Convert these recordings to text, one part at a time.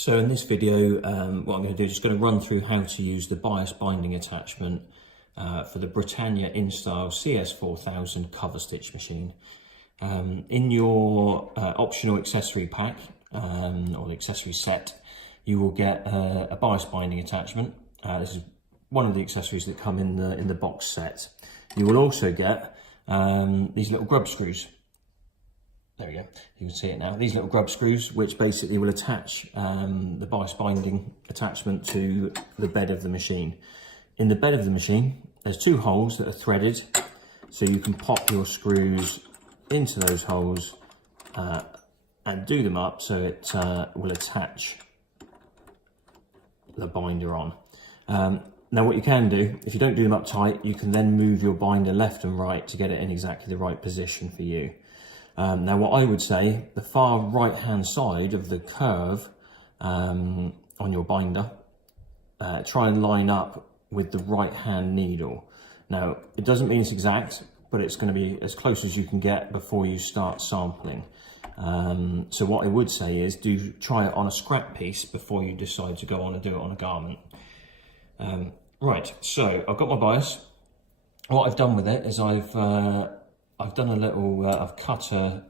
So in this video, what I'm going to do is just going to run through how to use the bias binding attachment for the Britannia InStyle CS4000 cover stitch machine. In your optional accessory pack, or the accessory set, you will get a bias binding attachment. This is one of the accessories that come in the box set. You will also get these little grub screws. There we go, you can see it now. These little grub screws, which basically will attach the bias binding attachment to the bed of the machine. In the bed of the machine, there's two holes that are threaded, so you can pop your screws into those holes and do them up so it will attach the binder on. Now what you can do, if you don't do them up tight, you can then move your binder left and right to get it in exactly the right position for you. Now what I would say, the far right hand side of the curve on your binder, try and line up with the right hand needle. Now it doesn't mean it's exact, but it's going to be as close as you can get before you start sampling. So what I would say is try it on a scrap piece before you decide to go on and do it on a garment. Right, so I've got my bias. What I've done with it is I've done a little, I've cut a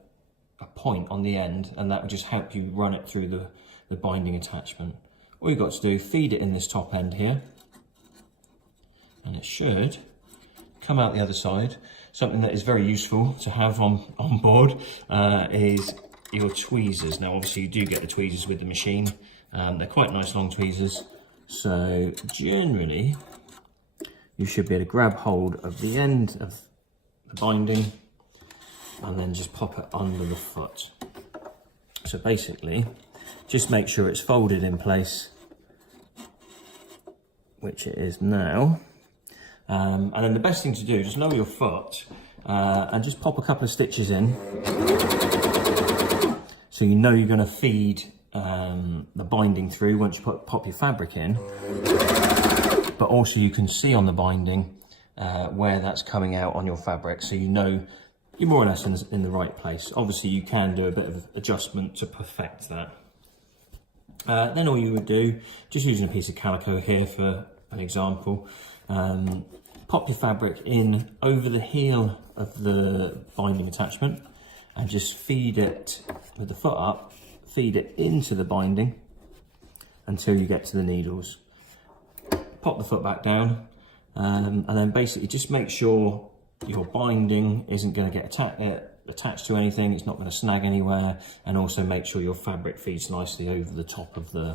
point on the end, and that will just help you run it through the binding attachment. All you've got to do, feed it in this top end here, and it should come out the other side. Something that is very useful to have on board is your tweezers. Now obviously you do get the tweezers with the machine. They're quite nice long tweezers. So generally, you should be able to grab hold of the end of the binding and then just pop it under the foot. So basically, just make sure it's folded in place, which it is now. And then the best thing to do, just lower your foot and just pop a couple of stitches in, so you know you're going to feed the binding through once you pop your fabric in, but also you can see on the binding where that's coming out on your fabric, so you know you're more or less in the right place. Obviously you can do a bit of adjustment to perfect that. Then all you would do, just using a piece of calico here for an example, pop your fabric in over the heel of the binding attachment and just feed it with the foot up, feed it into the binding until you get to the needles. Pop the foot back down, and then basically just make sure your binding isn't going to get attached to anything, it's not going to snag anywhere, and also make sure your fabric feeds nicely over the top of the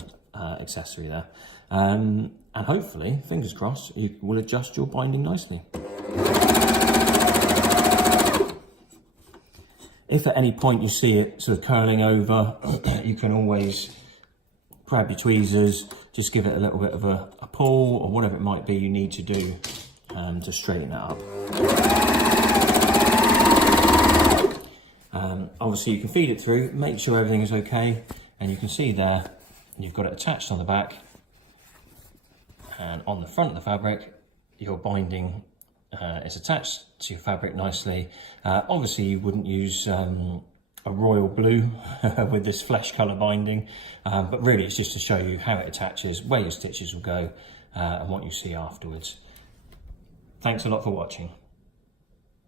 accessory there. And hopefully, fingers crossed, you will adjust your binding nicely. If at any point you see it sort of curling over, you can always grab your tweezers, just give it a little bit of a pull, or whatever it might be you need to do to straighten it up. Obviously you can feed it through, make sure everything is okay, and you can see there you've got it attached on the back, and on the front of the fabric your binding is attached to your fabric nicely. Obviously you wouldn't use a royal blue with this flesh colour binding, but really it's just to show you how it attaches, where your stitches will go, and what you see afterwards. Thanks a lot for watching.